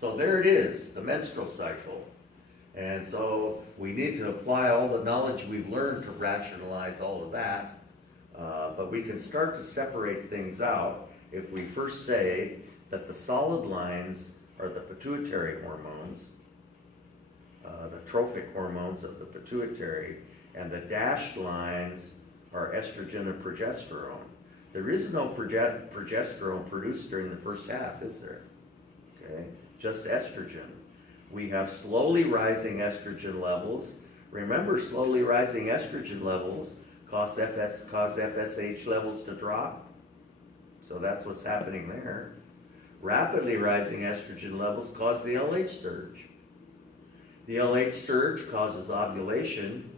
So there it is, the menstrual cycle. And so we need to apply all the knowledge we've learned to rationalize all of that. But we can start to separate things out if we first say that the solid lines are the pituitary hormones, the trophic hormones of the pituitary, and the dashed lines are estrogen and progesterone. There is no progesterone produced during the first half, is there? Okay, just estrogen. We have slowly rising estrogen levels. Remember, slowly rising estrogen levels cause FSH levels to drop. So that's what's happening there. Rapidly rising estrogen levels cause the LH surge. The LH surge causes ovulation.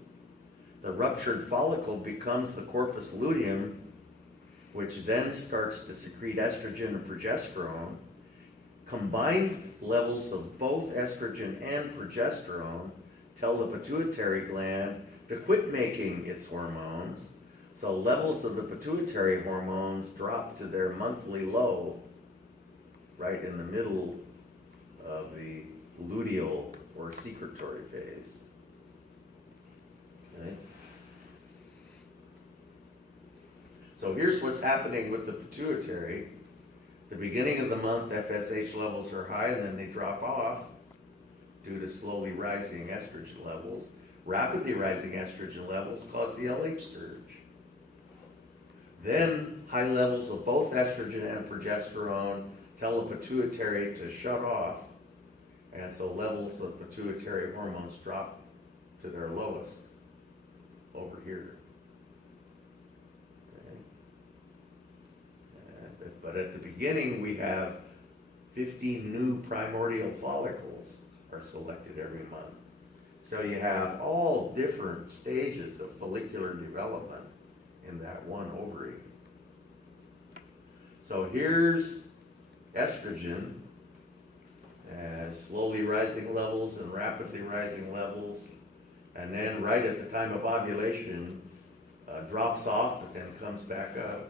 The ruptured follicle becomes the corpus luteum, which then starts to secrete estrogen and progesterone. Combined levels of both estrogen and progesterone tell the pituitary gland to quit making its hormones. So levels of the pituitary hormones drop to their monthly low, right in the middle of the luteal or secretory phase. Okay. So here's what's happening with the pituitary. The beginning of the month, FSH levels are high, and then they drop off due to slowly rising estrogen levels. Rapidly rising estrogen levels cause the LH surge. Then high levels of both estrogen and progesterone tell the pituitary to shut off, and so levels of pituitary hormones drop to their lowest over here. But at the beginning, we have 50 new primordial follicles are selected every month. So you have all different stages of follicular development in that one ovary. So here's estrogen as slowly rising levels and rapidly rising levels, and then right at the time of ovulation drops off but then comes back up.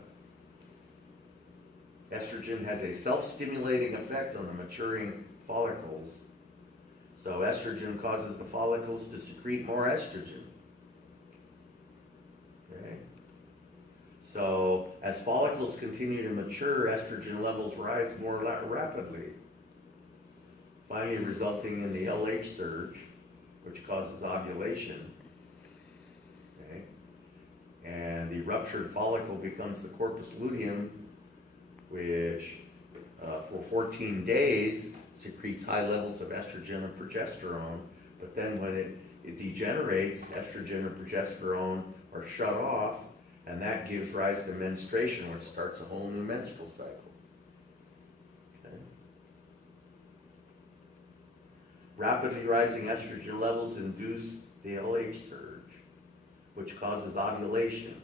Estrogen has a self-stimulating effect on the maturing follicles. So estrogen causes the follicles to secrete more estrogen. Okay? So as follicles continue to mature, estrogen levels rise more rapidly, finally resulting in the LH surge, which causes ovulation. Okay? And the ruptured follicle becomes the corpus luteum, which for 14 days secretes high levels of estrogen and progesterone, but then when it degenerates, estrogen and progesterone are shut off, and that gives rise to menstruation, which starts a whole new menstrual cycle. Okay. Rapidly rising estrogen levels induce the LH surge, which causes ovulation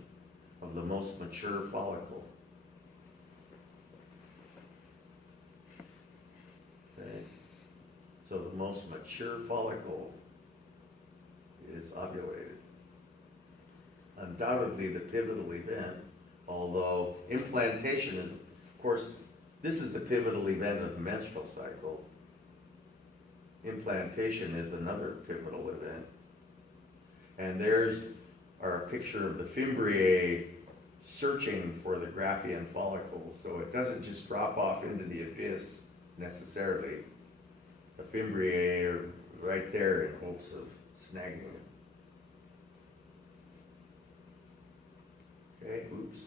of the most mature follicle. Okay. So the most mature follicle is ovulated. Undoubtedly the pivotal event, although implantation is, of course, this is the pivotal event of the menstrual cycle. Implantation is another pivotal event. And there's our picture of the fimbriae searching for the Graafian follicles, so it doesn't just drop off into the abyss necessarily. The fimbriae are right there in hopes of snagging it. Okay, oops.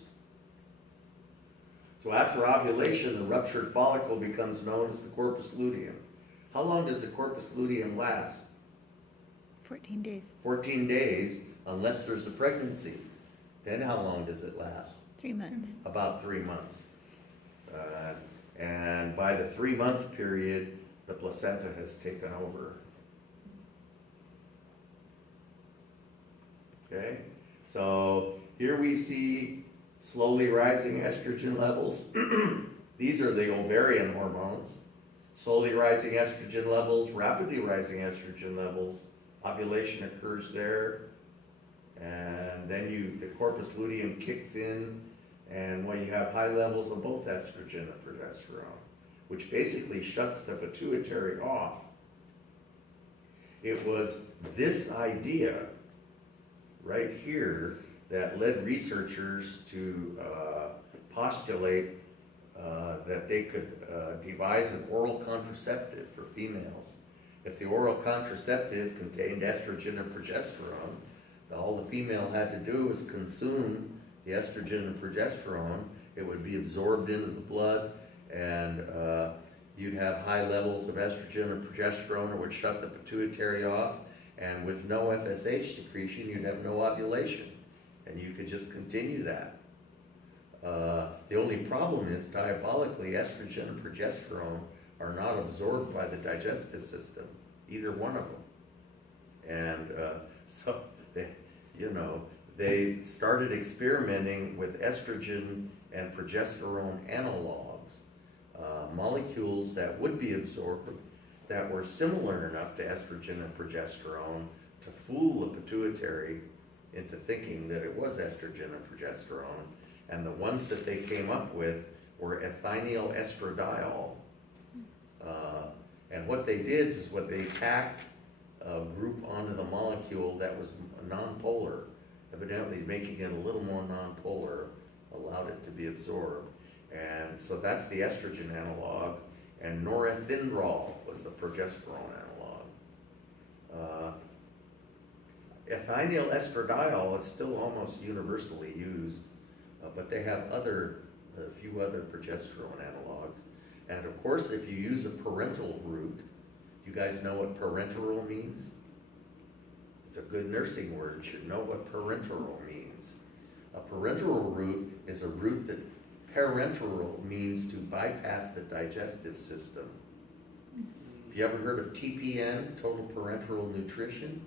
So after ovulation, the ruptured follicle becomes known as the corpus luteum. How long does the corpus luteum last? 14 days. 14 days, unless there's a pregnancy. Then how long does it last? 3 months. About 3 months. And by the 3-month period, the placenta has taken over. Okay, so here we see slowly rising estrogen levels. These are the ovarian hormones. Slowly rising estrogen levels, rapidly rising estrogen levels. Ovulation occurs there, and then the corpus luteum kicks in, and when you have high levels of both estrogen and progesterone. which basically shuts the pituitary off. It was this idea right here that led researchers to postulate that they could devise an oral contraceptive for females. If the oral contraceptive contained estrogen and progesterone, all the female had to do was consume the estrogen and progesterone. It would be absorbed into the blood, and you'd have high levels of estrogen and progesterone. It would shut the pituitary off, and with no FSH secretion, you'd have no ovulation, and you could just continue that. The only problem is, diabolically, estrogen and progesterone are not absorbed by the digestive system, either one of them. And so they started experimenting with estrogen and progesterone analogs, molecules that would be absorbed, that were similar enough to estrogen and progesterone to fool the pituitary into thinking that it was estrogen and progesterone. And the ones that they came up with were ethinyl estradiol. And what they did is they tacked a group onto the molecule that was nonpolar, evidently making it a little more nonpolar, allowed it to be absorbed. And so that's the estrogen analog, and norethindrol was the progesterone analog. Ethinyl estradiol is still almost universally used, but they have a few other progesterone analogs. And of course, if you use a parental route, you guys know what parenteral means? It's a good nursing word. You should know what parenteral means. A parenteral route is a route that parenteral means to bypass the digestive system. Have you ever heard of TPN, total parenteral nutrition?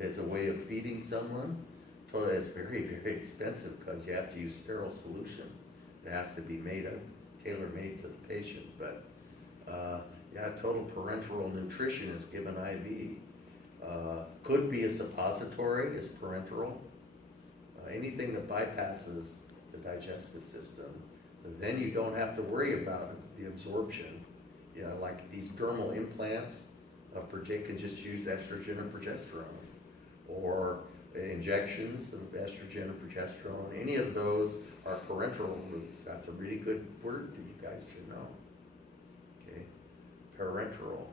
It's a way of feeding someone. It's very, very expensive because you have to use sterile solution. It has to be tailor-made to the patient. But total parenteral nutrition is given IV. Could be a suppository, is parenteral. Anything that bypasses the digestive system. Then you don't have to worry about the absorption. Like these dermal implants, they can just use estrogen and progesterone. Or injections of estrogen and progesterone. Any of those are parenteral routes. That's a really good word that you guys should know. Okay, parenteral.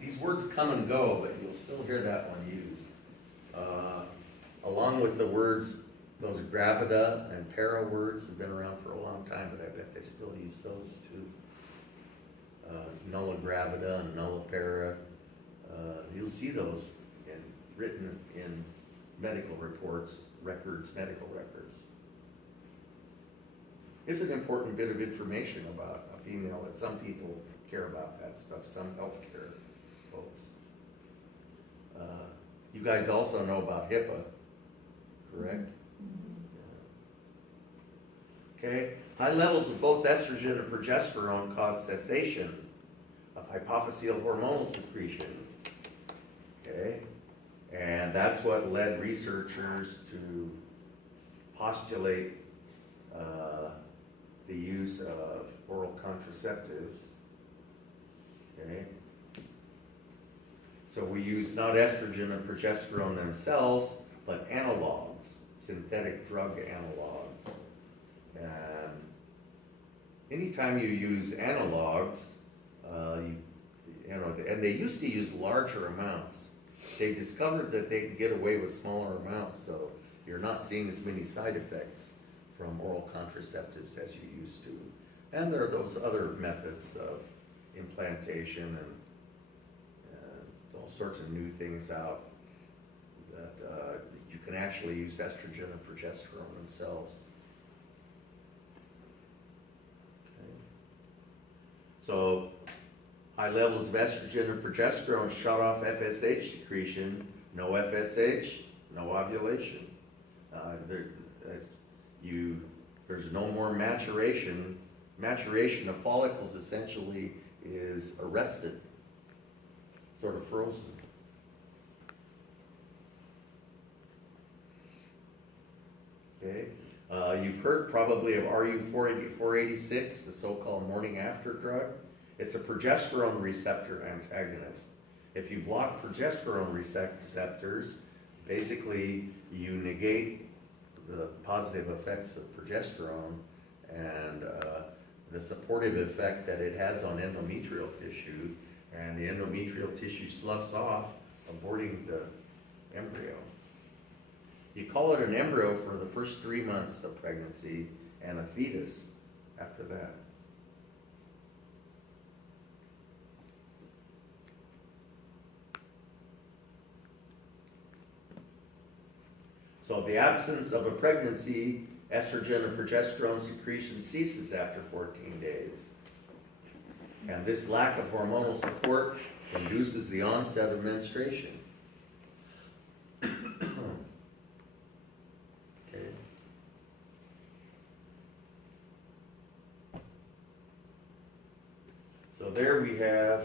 These words come and go, but you'll still hear that one used. Along with the words, those gravida and para words have been around for a long time, but I bet they still use those too. Nulla gravida and nulla para. You'll see those written in medical reports, medical records. It's an important bit of information about a female that some people care about that stuff, some healthcare folks. You guys also know about HIPAA, correct? Okay, high levels of both estrogen and progesterone cause cessation of hypophyseal hormonal secretion. Okay, and that's what led researchers to postulate the use of oral contraceptives. Okay, so we use not estrogen and progesterone themselves, but analogs, synthetic drug analogs. And anytime you use analogs, and they used to use larger amounts. They discovered that they could get away with smaller amounts, so you're not seeing as many side effects from oral contraceptives as you used to. And there are those other methods of implantation and all sorts of new things out that you can actually use estrogen and progesterone themselves. Okay. So high High levels of estrogen and progesterone shut off FSH secretion. No FSH, no ovulation. There, there's no more maturation. Maturation of follicles essentially is arrested, sort of frozen. Okay, you've heard probably of RU486, the so-called morning after drug. It's a progesterone receptor antagonist. If you block progesterone receptors, basically you negate the positive effects of progesterone and the supportive effect that it has on endometrial tissue, and the endometrial tissue sloughs off, aborting the embryo. You call it an embryo for the first 3 months of pregnancy and a fetus after that. So the absence of a pregnancy, estrogen and progesterone secretion ceases after 14 days. And this lack of hormonal support induces the onset of menstruation. Okay. So there we have,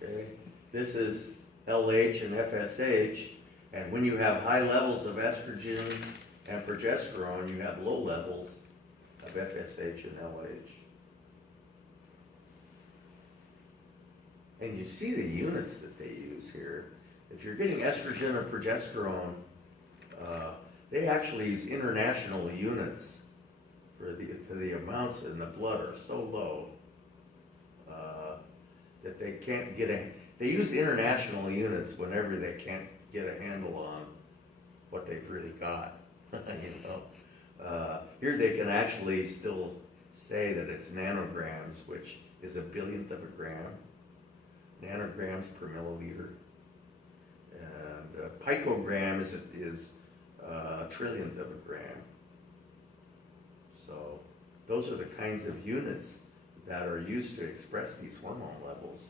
okay, this is LH and FSH. And when you have high levels of estrogen and progesterone, you have low levels of FSH and LH. And you see the units that they use here. If you're getting estrogen or progesterone, they actually use international units for the amounts in the blood are so low that they can't get they use international units whenever they can't get a handle on what they've really got. Here they can actually still say that it's nanograms, which is a billionth of a gram, nanograms per milliliter, and picogram is a trillionth of a gram. So those are the kinds of units that are used to express these hormone levels,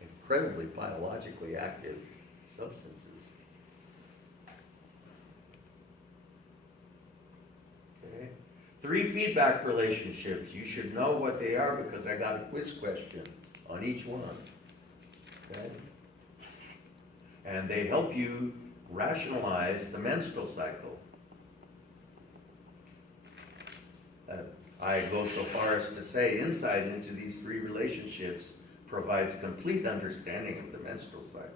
incredibly biologically active substances. Okay. 3 feedback relationships. You should know what they are because I got a quiz question on each one. Okay? And they help you rationalize the menstrual cycle. I go so far as to say insight into these 3 relationships provides complete understanding of the menstrual cycle.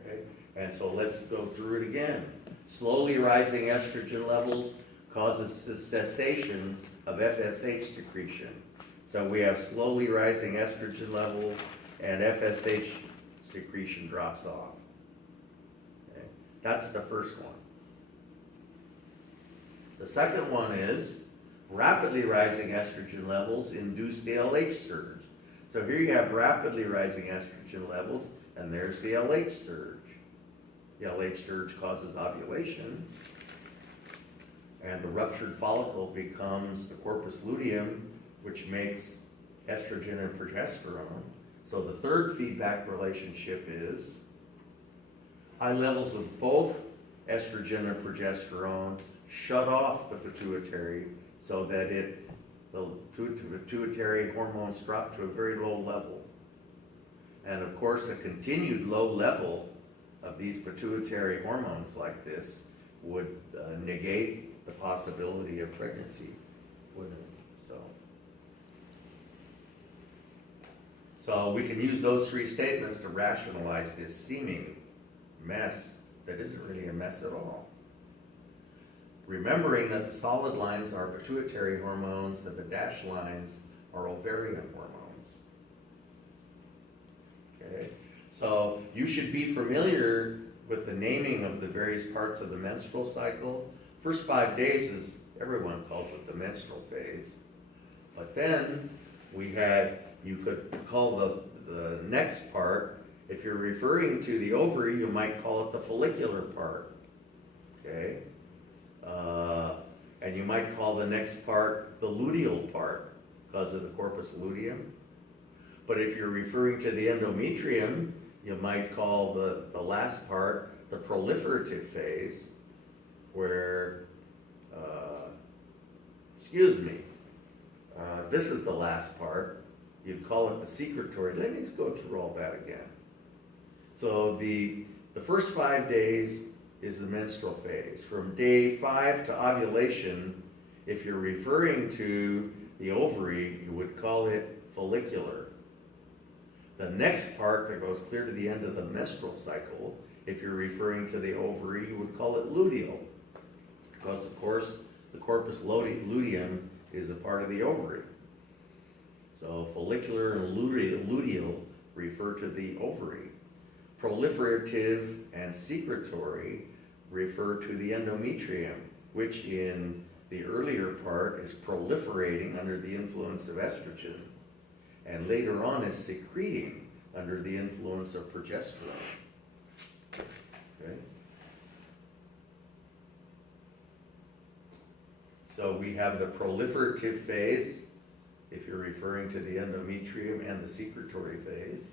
Okay? And so let's go through it again. Slowly rising estrogen levels causes the cessation of FSH secretion. So we have slowly rising estrogen levels and FSH secretion drops off. Okay? That's the first one. The second one is rapidly rising estrogen levels induce the LH surge. So here you have rapidly rising estrogen levels, and there's the LH surge. The LH surge causes ovulation, and the ruptured follicle becomes the corpus luteum, which makes estrogen and progesterone. So the third feedback relationship is high levels of both estrogen and progesterone shut off the pituitary so that the pituitary hormones drop to a very low level. And of course, a continued low level of these pituitary hormones like this would negate the possibility of pregnancy, wouldn't it? So we can use those 3 statements to rationalize this seeming mess that isn't really a mess at all. Remembering that the solid lines are pituitary hormones and the dashed lines are ovarian hormones. Okay, so you should be familiar with the naming of the various parts of the menstrual cycle. First 5 days is, everyone calls it the menstrual phase. But then you could call the next part, if you're referring to the ovary, you might call it the follicular part. Okay? And you might call the next part the luteal part, because of the corpus luteum. But if you're referring to the endometrium, you might call the last part the proliferative phase, where, this is the last part. You'd call it the secretory. Let me go through all that again. So the first 5 days is the menstrual phase. From day 5 to ovulation, if you're referring to the ovary, you would call it follicular. The next part that goes clear to the end of the menstrual cycle, if you're referring to the ovary, you would call it luteal. Because of course, the corpus luteum is a part of the ovary. So follicular and luteal refer to the ovary. Proliferative and secretory refer to the endometrium, which in the earlier part is proliferating under the influence of estrogen, and later on is secreting under the influence of progesterone. Okay? So we have the proliferative phase, if you're referring to the endometrium, and the secretory phase.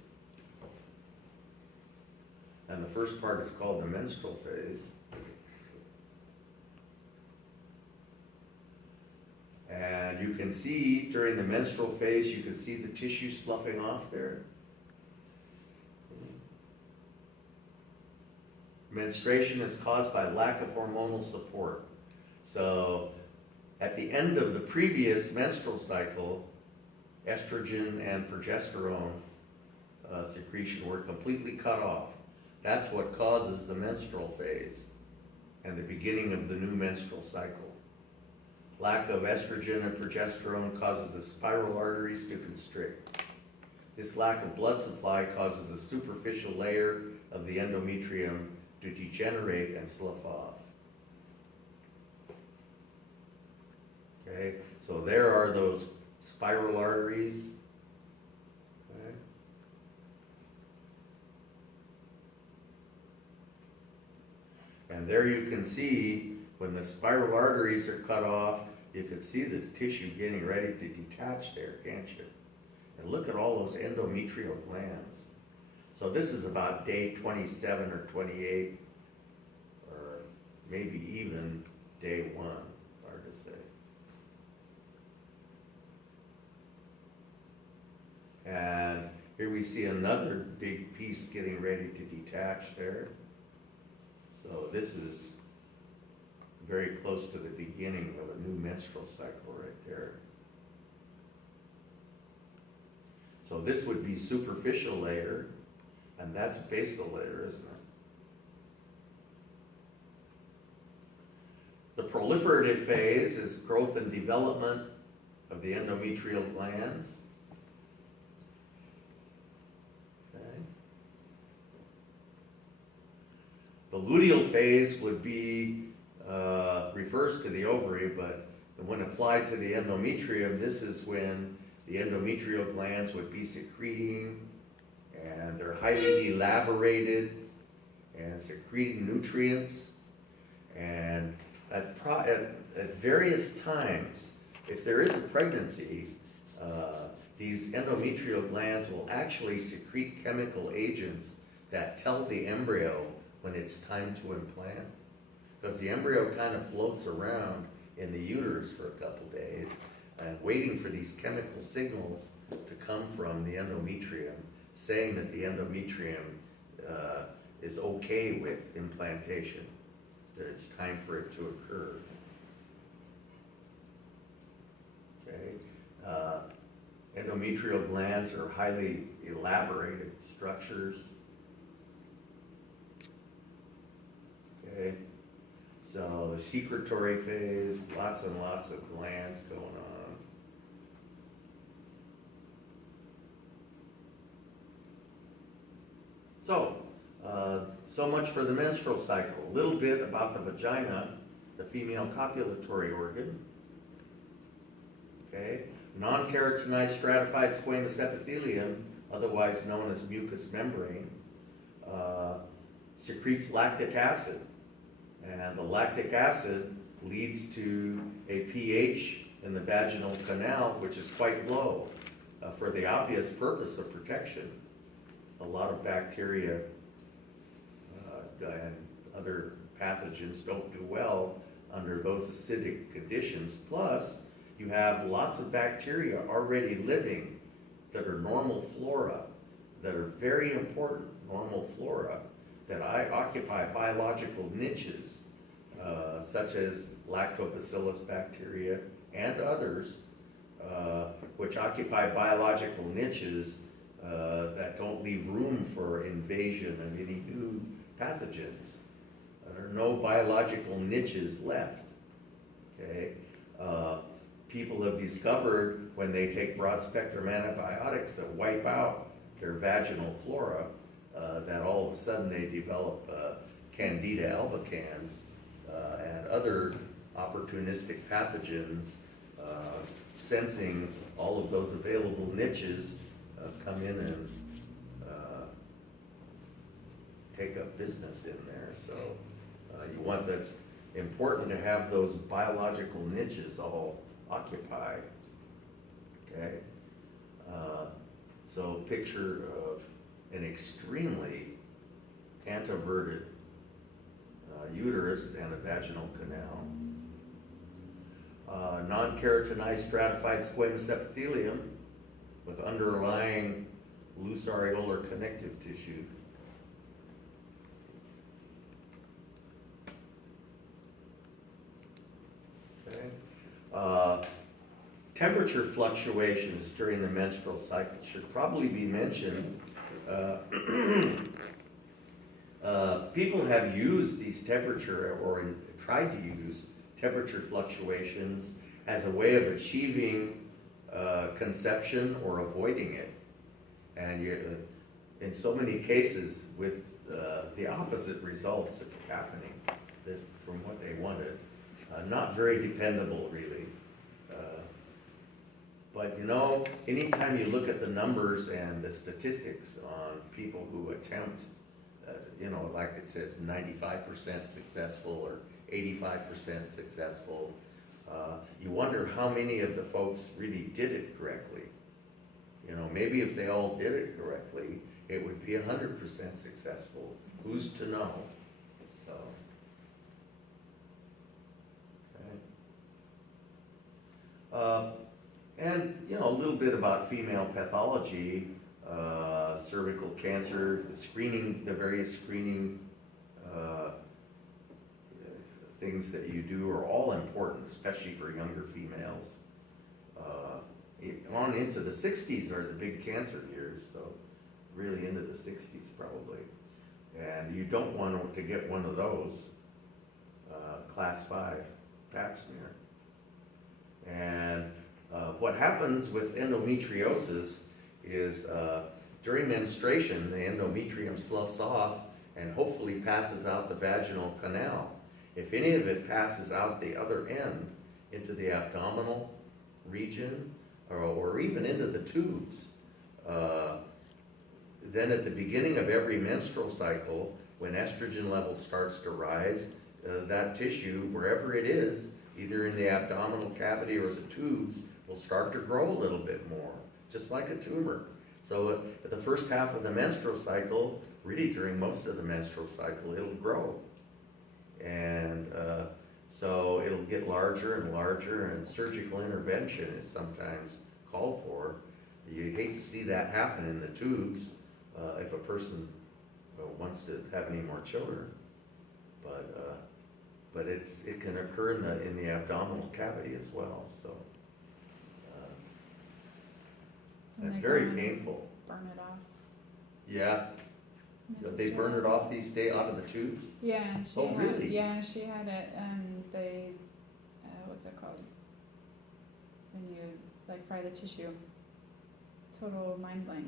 And the first part is called the menstrual phase. And you can see during the menstrual phase, you can see the tissue sloughing off there. Menstruation is caused by lack of hormonal support. So at the end of the previous menstrual cycle, estrogen and progesterone secretion were completely cut off. That's what causes the menstrual phase and the beginning of the new menstrual cycle. Lack of estrogen and progesterone causes the spiral arteries to constrict. This lack of blood supply causes the superficial layer of the endometrium to degenerate and slough off. Okay, so there are those spiral arteries. Okay. And there you can see when the spiral arteries are cut off, you can see the tissue getting ready to detach there, can't you? And look at all those endometrial glands. So this is about day 27 or 28, or maybe even day 1, hard to say. And here we see another big piece getting ready to detach there. So this is very close to the beginning of a new menstrual cycle right there. So this would be superficial layer, and that's basal layer, isn't it? The proliferative phase is growth and development of the endometrial glands. Okay. The luteal phase would be, refers to the ovary, but when applied to the endometrium, this is when the endometrial glands would be secreting, and they're highly elaborated and secreting nutrients. And at various times, if there is a pregnancy, these endometrial glands will actually secrete chemical agents that tell the embryo when it's time to implant. Because the embryo kind of floats around in the uterus for a couple days, waiting for these chemical signals to come from the endometrium, saying that the endometrium is okay with implantation, that it's time for it to occur. Okay. Endometrial glands are highly elaborated structures. Okay. So the secretory phase, lots and lots of glands going on. So much for the menstrual cycle. A little bit about the vagina, the female copulatory organ. Okay, non-keratinized stratified squamous epithelium, otherwise known as mucous membrane, secretes lactic acid. And the lactic acid leads to a pH in the vaginal canal, which is quite low, for the obvious purpose of protection. A lot of bacteria and other pathogens don't do well under those acidic conditions. Plus, you have lots of bacteria already living that are normal flora, that are very important, normal flora, that occupy biological niches, such as lactobacillus bacteria and others, which occupy biological niches that don't leave room for invasion of any new pathogens. There are no biological niches left, okay? People have discovered when they take broad-spectrum antibiotics that wipe out their vaginal flora, that all of a sudden they develop Candida albicans and other opportunistic pathogens, sensing all of those available niches, come in and take up business in there. So you want, that's important to have those biological niches all occupied, okay? So picture of an extremely anteverted uterus and a vaginal canal. Non-keratinized stratified squamous epithelium with underlying loose areolar connective tissue. Okay. Temperature fluctuations during the menstrual cycle should probably be mentioned. People have used these temperature, or tried to use temperature fluctuations as a way of achieving conception or avoiding it. And in so many cases with the opposite results happening from what they wanted. Not very dependable, really. But you know, anytime you look at the numbers and the statistics on people who attempt, you know, like it says 95% successful or 85% successful, you wonder how many of the folks really did it correctly. You know, maybe if they all did it correctly, it would be 100% successful. Who's to know? So, okay. And, you know, a little bit about female pathology, cervical cancer, the screening, the various screening things that you do are all important, especially for younger females. On into the 60s are the big cancer years, so really into the 60s probably. And you don't want to get one of those, class 5 pap smear. And what happens with endometriosis is during menstruation, the endometrium sloughs off and hopefully passes out the vaginal canal. If any of it passes out the other end into the abdominal region or even into the tubes, then at the beginning of every menstrual cycle, when estrogen level starts to rise, that tissue, wherever it is, either in the abdominal cavity or the tubes, will start to grow a little bit more, just like a tumor. So at the first half of the menstrual cycle, really during most of the menstrual cycle, it'll grow. And so it'll get larger and larger, and surgical intervention is sometimes called for. You hate to see that happen in the tubes if a person wants to have any more children, but it can occur in the abdominal cavity as well. So and very painful. Burn it off. Yeah. They burn it off these days out of the tubes? Yeah. She Oh, had, really? Yeah, she had it. They, what's it called? When you like fry the tissue. Total mind blank.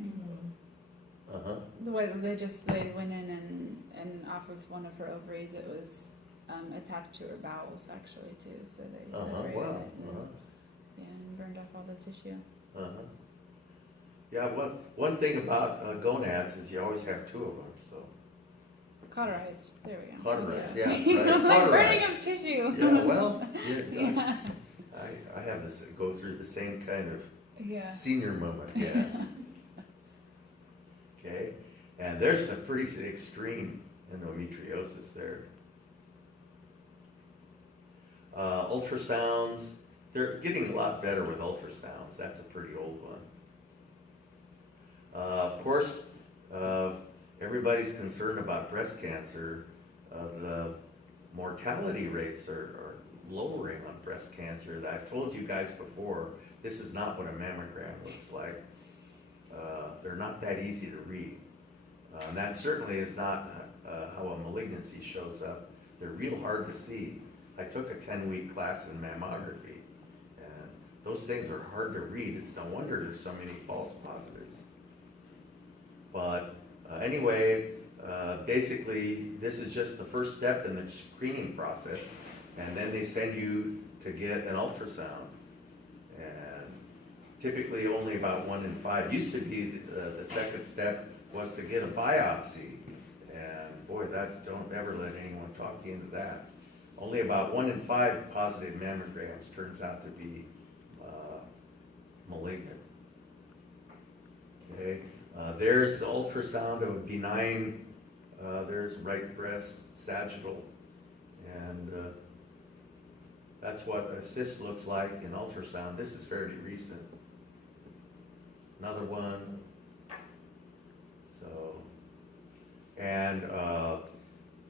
Uh-huh. The way they went in and off of one of her ovaries, it was attached to her bowels actually too. So they separated Wow. it and burned off all the tissue. Uh-huh. Yeah, one thing about gonads is you always have two of them, so. Cauterized. There we go. Cauterized, That's what I was yeah, saying. right, I'm like cauterized. burning of tissue. Yeah, well, Yeah. I have this, go through the same kind of Yeah. senior moment, yeah. Okay, and there's a pretty extreme endometriosis there. Ultrasounds, they're getting a lot better with ultrasounds, that's a pretty old one. Of course, everybody's concerned about breast cancer. The mortality rates are lowering on breast cancer. I've told you guys before, this is not what a mammogram looks like. They're not that easy to read. And that certainly is not how a malignancy shows up. They're real hard to see. I took a 10-week class in mammography, and those things are hard to read. It's no wonder there's so many false positives. But anyway, basically, this is just the first step in the screening process, and then they send you to get an ultrasound. And typically only about 1 in 5. Used to be the second step was to get a biopsy. And boy, don't ever let anyone talk you into that. Only about 1 in 5 positive mammograms turns out to be malignant. Okay, there's the ultrasound of a benign, there's right breast, sagittal, and that's what a cyst looks like in ultrasound. This is fairly recent. Another one. So, and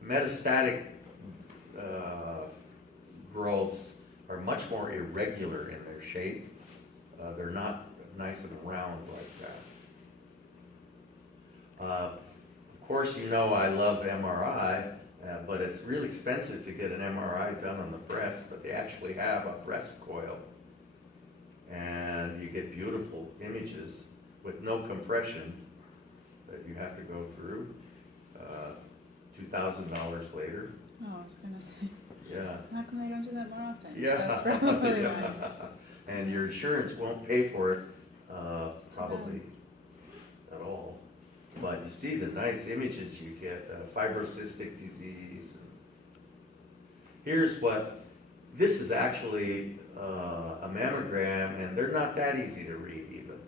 metastatic growths are much more irregular in their shape. They're not nice and round like that. Of course, you know I love MRI, but it's really expensive to get an MRI done on the breast, but they actually have a breast coil. And you get beautiful images with no compression that you have to go through. $2,000 later. Oh, I was gonna say, Yeah. how come they don't do that more often? Yeah. That's probably Yeah. why. And your insurance won't pay for it, probably at all. But you see the nice images you get, fibrocystic disease. Here's what, this is actually a mammogram, and they're not that easy to read even.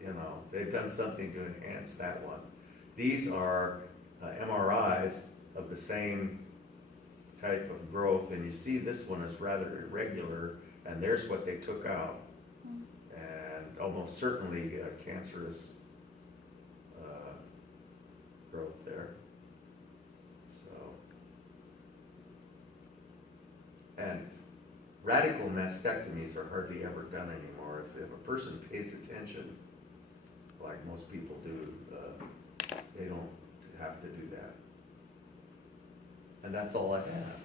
You know, they've done something to enhance that one. These are MRIs of the same type of growth, and you see this one is rather irregular, and there's what they took out, and almost certainly cancerous growth there. So, and radical mastectomies are hardly ever done anymore. If a person pays attention, like most people do, they don't have to do that. And that's all I have.